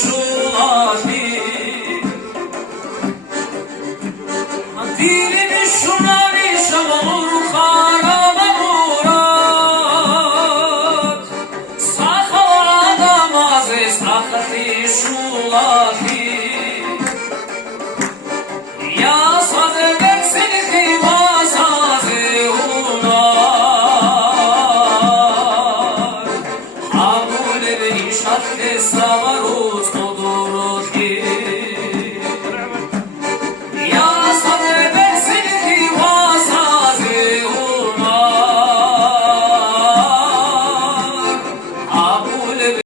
şulati dilimi şunari şavalur kharaba murat sakhala namazı sakhati şulati ya sadek seni khiva saze unar habule be işaret savaruz